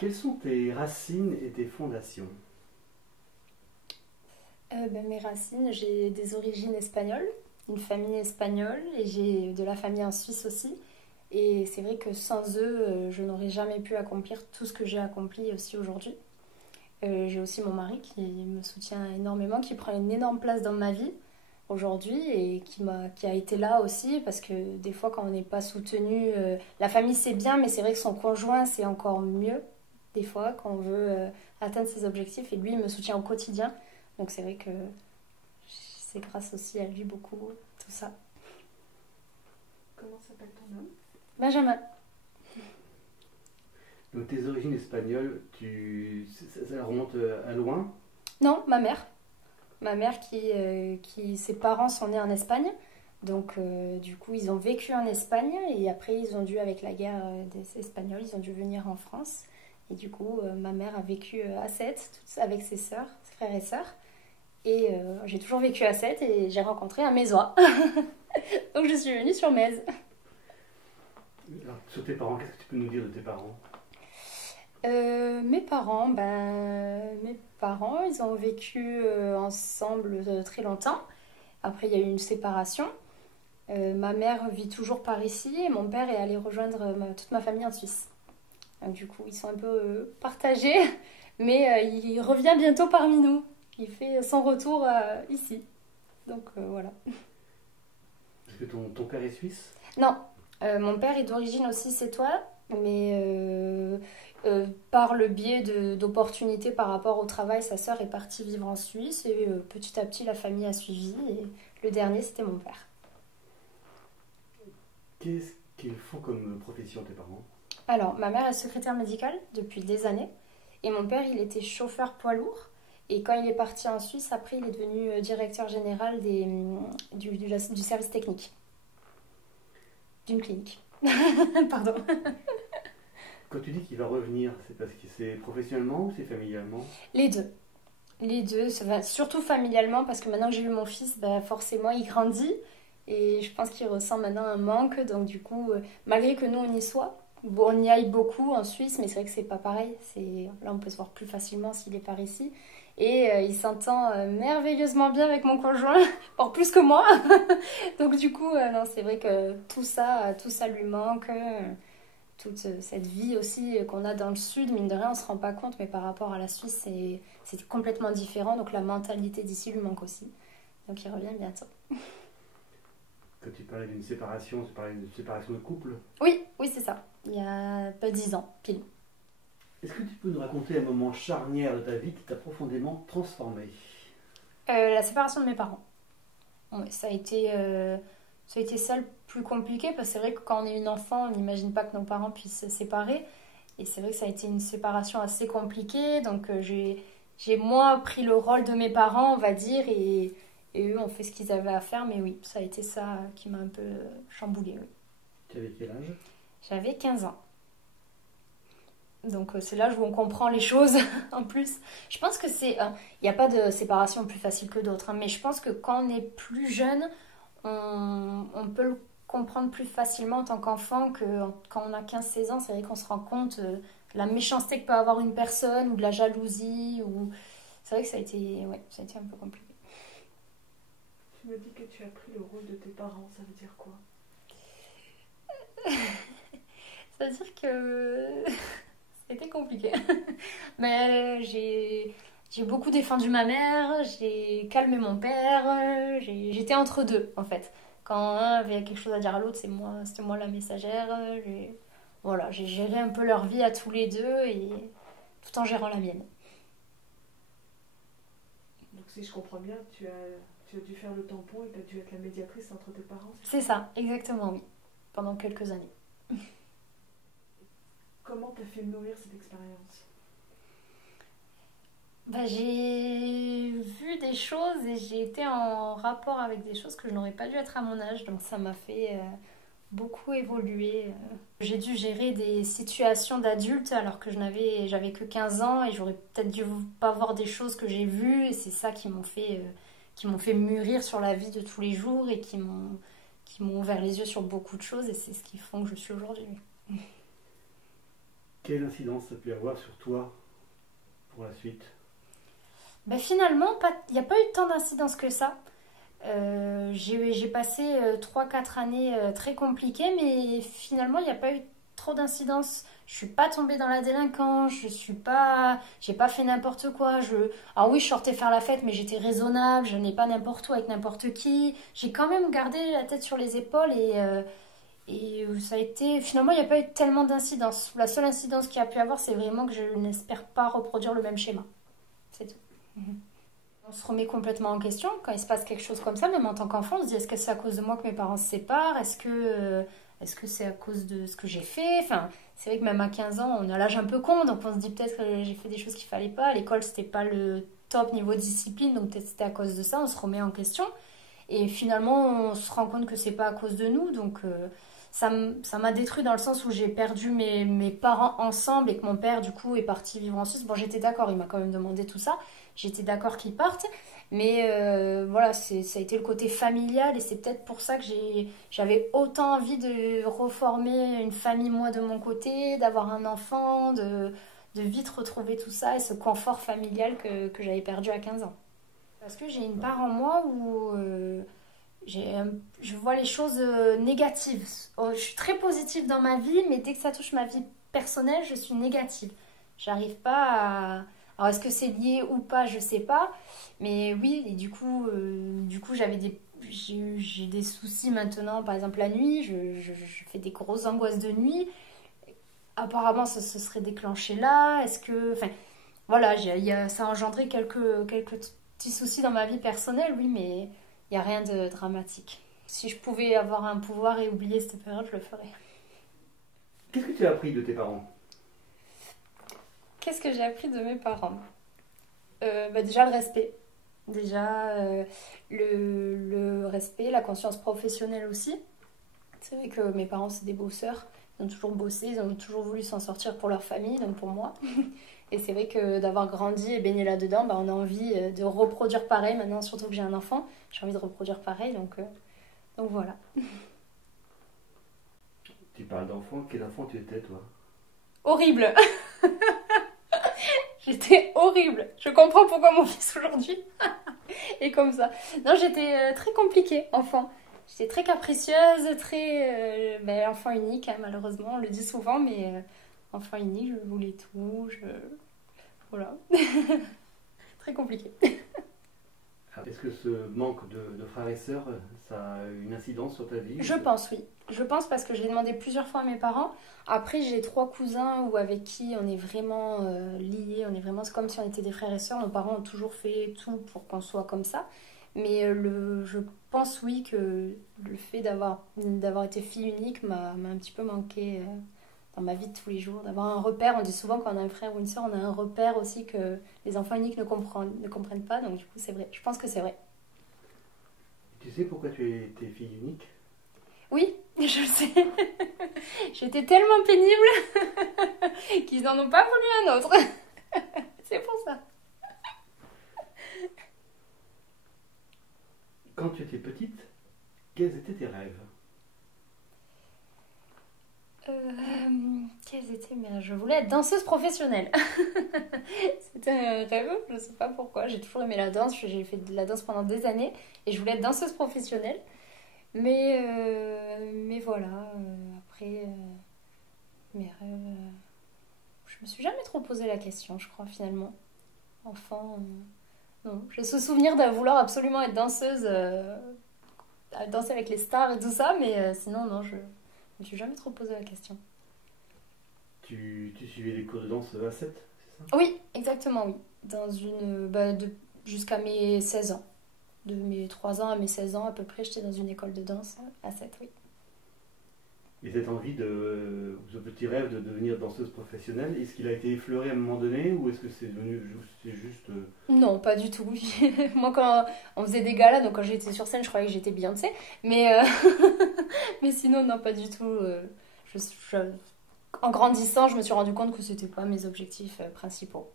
Quelles sont tes racines et tes fondations? Mes racines, j'ai des origines espagnoles, une famille espagnole et j'ai de la famille en Suisse aussi. Et c'est vrai que sans eux, je n'aurais jamais pu accomplir tout ce que j'ai accompli aussi aujourd'hui. J'ai aussi mon mari qui me soutient énormément, qui prend une énorme place dans ma vie aujourd'hui et qui a été là aussi parce que des fois quand on n'est pas soutenu, la famille c'est bien mais c'est vrai que son conjoint c'est encore mieux des fois quand on veut atteindre ses objectifs et lui il me soutient au quotidien. Donc c'est vrai que c'est grâce aussi à lui beaucoup tout ça. Comment s'appelle ton homme? Benjamin. Donc tes origines espagnoles, ça remonte à loin? Non, ma mère. Ma mère ses parents sont nés en Espagne. Donc du coup ils ont vécu en Espagne et après ils ont dû avec la guerre des Espagnols, ils ont dû venir en France. Et du coup ma mère a vécu à Sète avec ses sœurs, ses frères et sœurs. Et j'ai toujours vécu à Sète et j'ai rencontré un Mézois. Donc je suis venue sur Metz. Alors, sur tes parents, qu'est-ce que tu peux nous dire de tes parents? Mes parents, ils ont vécu ensemble très longtemps. Après, il y a eu une séparation. Ma mère vit toujours par ici et mon père est allé rejoindre toute ma famille en Suisse. Donc, du coup, ils sont un peu partagés, mais il revient bientôt parmi nous. Il fait son retour ici. Donc, voilà. Est-ce que ton père est suisse? Non, mon père est d'origine aussi sétois, mais par le biais d'opportunités par rapport au travail, sa sœur est partie vivre en Suisse et petit à petit la famille a suivi et le dernier c'était mon père. Qu'est-ce qu'ils font comme profession, tes parents? Alors, ma mère est secrétaire médicale depuis des années et mon père il était chauffeur poids lourd et quand il est parti en Suisse, après il est devenu directeur général du service technique d'une clinique. Pardon. Quand tu dis qu'il va revenir, c'est parce que c'est professionnellement ou c'est familialement? Les deux. Les deux, ça va surtout familialement parce que maintenant que j'ai eu mon fils, bah forcément il grandit et je pense qu'il ressent maintenant un manque. Donc du coup, malgré que nous on y soit, bon, on y aille beaucoup en Suisse, mais c'est vrai que c'est pas pareil. Là on peut se voir plus facilement s'il est par ici. Et il s'entend merveilleusement bien avec mon conjoint, encore plus que moi. Donc du coup, non, c'est vrai que tout ça lui manque. Toute cette vie aussi qu'on a dans le sud, mine de rien, on se rend pas compte, mais par rapport à la Suisse, c'est complètement différent. Donc la mentalité d'ici lui manque aussi. Donc il revient bientôt. Quand tu parlais d'une séparation, tu parlais d'une séparation de couple? Oui, oui, c'est ça. Il y a pas 10 ans, pile. Est-ce que tu peux nous raconter un moment charnière de ta vie qui t'a profondément transformé? La séparation de mes parents. Ouais, ça a été ça le plus compliqué parce que c'est vrai que quand on est une enfant, on n'imagine pas que nos parents puissent se séparer. Et c'est vrai que ça a été une séparation assez compliquée. Donc j'ai moi pris le rôle de mes parents, on va dire, et eux ont fait ce qu'ils avaient à faire. Mais oui, ça a été ça qui m'a un peu chamboulée. Oui. Tu avais quel âge? J'avais 15 ans. Donc c'est l'âge où on comprend les choses en plus. Je pense que il n'y a pas de séparation plus facile que d'autres, hein, mais je pense que quand on est plus jeune, on peut le comprendre plus facilement en tant qu'enfant que quand on a 15-16 ans. C'est vrai qu'on se rend compte de la méchanceté que peut avoir une personne ou de la jalousie. C'est vrai que ouais, ça a été un peu compliqué. Tu me dis que tu as pris le rôle de tes parents, ça veut dire quoi? Ça veut dire que c'était compliqué. Mais j'ai beaucoup défendu ma mère, j'ai calmé mon père, j'étais entre deux en fait. Quand un avait quelque chose à dire à l'autre, c'était moi la messagère. Voilà, j'ai géré un peu leur vie à tous les deux et tout en gérant la mienne. Donc si je comprends bien, tu as dû faire le tampon et tu as dû être la médiatrice entre tes parents. C'est ça, exactement, oui. Pendant quelques années. Comment t'as fait nourrir cette expérience? J'ai vu des choses et j'ai été en rapport avec des choses que je n'aurais pas dû être à mon âge. Donc ça m'a fait beaucoup évoluer. J'ai dû gérer des situations d'adultes alors que j'avais que 15 ans et j'aurais peut-être dû pas voir des choses que j'ai vues. Et c'est ça qui m'ont fait mûrir sur la vie de tous les jours et qui m'ont ouvert les yeux sur beaucoup de choses. Et c'est ce qui font que je suis aujourd'hui. Quelle incidence ça peut avoir sur toi pour la suite? Ben finalement, il n'y a pas eu tant d'incidence que ça. J'ai passé 3-4 années très compliquées, mais finalement, il n'y a pas eu trop d'incidence. Je suis pas tombée dans la délinquance, j'ai pas fait n'importe quoi. Alors oui, je sortais faire la fête, mais j'étais raisonnable, je n'ai pas n'importe où avec n'importe qui. J'ai quand même gardé la tête sur les épaules et ça a été. Finalement, il n'y a pas eu tellement d'incidence. La seule incidence qu'il y a pu avoir, c'est vraiment que je n'espère pas reproduire le même schéma. C'est tout. On se remet complètement en question quand il se passe quelque chose comme ça, même en tant qu'enfant, on se dit est-ce que c'est à cause de moi que mes parents se séparent, est-ce que c'est à cause de ce que j'ai fait, enfin, c'est vrai que même à 15 ans, on a l'âge un peu con, donc on se dit peut-être que j'ai fait des choses qu'il fallait pas, à l'école c'était pas le top niveau discipline, donc peut-être c'était à cause de ça, on se remet en question, et finalement on se rend compte que c'est pas à cause de nous, donc ça m'a détruit dans le sens où j'ai perdu mes parents ensemble et que mon père du coup est parti vivre en Suisse. Bon, j'étais d'accord, il m'a quand même demandé tout ça, j'étais d'accord qu'il parte, mais voilà, ça a été le côté familial et c'est peut-être pour ça que j'avais autant envie de reformer une famille moi de mon côté, d'avoir un enfant, de vite retrouver tout ça et ce confort familial que j'avais perdu à 15 ans. Parce que j'ai une part en moi où je vois les choses négatives. Je suis très positive dans ma vie, mais dès que ça touche ma vie personnelle, je suis négative. J'arrive pas à... Alors, est-ce que c'est lié ou pas, je sais pas. Mais oui, et du coup j'ai des soucis maintenant. Par exemple, la nuit, je fais des grosses angoisses de nuit. Apparemment, ça se serait déclenché là. Est-ce que... Enfin, voilà, ça a engendré quelques petits soucis dans ma vie personnelle, oui, mais il n'y a rien de dramatique. Si je pouvais avoir un pouvoir et oublier cette période, je le ferais. Qu'est-ce que tu as appris de tes parents? Qu'est-ce que j'ai appris de mes parents? Déjà le respect. Déjà le respect, la conscience professionnelle aussi. C'est vrai que mes parents, c'est des bosseurs. Ils ont toujours bossé, ils ont toujours voulu s'en sortir pour leur famille, donc pour moi. Et c'est vrai que d'avoir grandi et baigné là-dedans, on a envie de reproduire pareil. Maintenant, surtout que j'ai un enfant, j'ai envie de reproduire pareil, donc voilà. Tu parles d'enfant, quel enfant tu étais toi? Horrible. J'étais horrible. Je comprends pourquoi mon fils aujourd'hui est comme ça. Non, j'étais très compliquée, enfant. J'étais très capricieuse, très... enfant unique, hein, malheureusement. On le dit souvent, mais enfant unique, je voulais tout. Voilà. Très compliqué. Est-ce que ce manque de frères et sœurs, ça a une incidence sur ta vie? Je pense, oui. Je pense parce que je l'ai demandé plusieurs fois à mes parents. Après, j'ai 3 cousins avec qui on est vraiment liés. On est vraiment comme si on était des frères et sœurs. Nos parents ont toujours fait tout pour qu'on soit comme ça. Mais je pense, oui, que le fait d'avoir été fille unique m'a un petit peu manqué dans ma vie de tous les jours. D'avoir un repère. On dit souvent quand on a un frère ou une sœur, on a un repère aussi que les enfants uniques ne comprennent pas. Donc du coup, c'est vrai. Je pense que c'est vrai. Tu sais pourquoi tu étais fille unique? Oui, je le sais. J'étais tellement pénible qu'ils n'en ont pas voulu un autre. C'est pour ça. Quand tu étais petite, quels étaient tes rêves? Quels étaient mes rêves? Je voulais être danseuse professionnelle. C'était un rêve, je ne sais pas pourquoi. J'ai toujours aimé la danse, j'ai fait de la danse pendant des années et je voulais être danseuse professionnelle. Mais voilà, après, mes rêves... je me suis jamais trop posé la question, je crois, finalement. Enfant, non. J'ai ce souvenir de vouloir absolument être danseuse, danser avec les stars et tout ça, mais sinon, non, je me suis jamais trop posé la question. Tu suivais les cours de danse à 7, c'est ça? Oui, exactement, oui. Dans jusqu'à mes 16 ans. De mes 3 ans à mes 16 ans à peu près, j'étais dans une école de danse à 7, oui. Et cette envie ce petit rêve de devenir danseuse professionnelle, est-ce qu'il a été effleuré à un moment donné ou est-ce que c'est juste... Non, pas du tout. Moi, quand on faisait des galas, donc quand j'étais sur scène, je croyais que j'étais Beyoncé, mais sinon, non, pas du tout. En grandissant, je me suis rendu compte que c'était pas mes objectifs principaux.